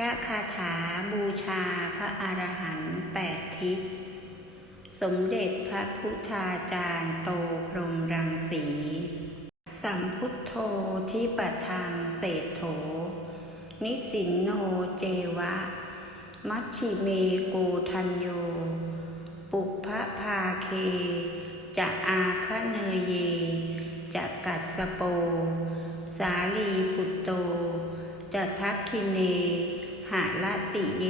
ระคาถาบูชาพระอรหันต์แปดทิศ สมเด็จพระพุทธาจารย์โตพรมรังสี สัมพุทโธที่ปะทางเศรษโถ นิสินโนเจวะ มัชชิเมโกทัญโย ปุพพาเค จะอาคเนยเย จะกัสสโป สาลีปุตโตจะทักคิเน หะละติเย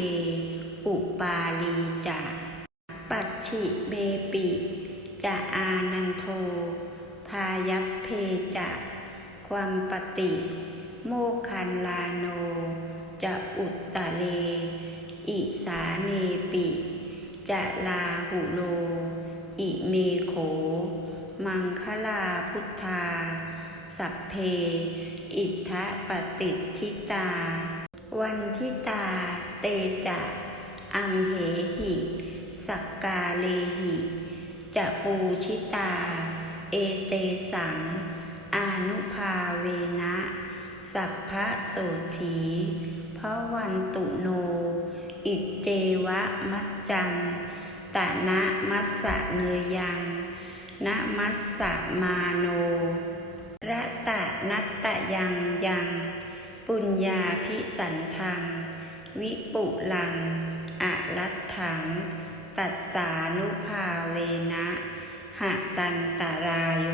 อุปาลีจะปัจฉิเบปิจะอานันโท พายัพเพจะความปฏิ โมคันลาโน จะอุตตะเล อิสาเนปิ จะลาหุโล อิเมโข มังคลาพุทธา สัพเพ อิทธปฏิทิตา วันทิตาเตจะอัมเหหิ สักกาเลหิจะปูชิตา เอเตสัง อานุภาเวนะ สัพพะโสถีพระวันตุโน อิจเจวะมัจจังตะนะมัสสะเนยยังนะมัสสะมาโนระตะนัตตะยังยัง ปุญญาพิสันทัง วิปุลังอะรัตถัง ตัสสานุภาเวนะหะตันตรายโย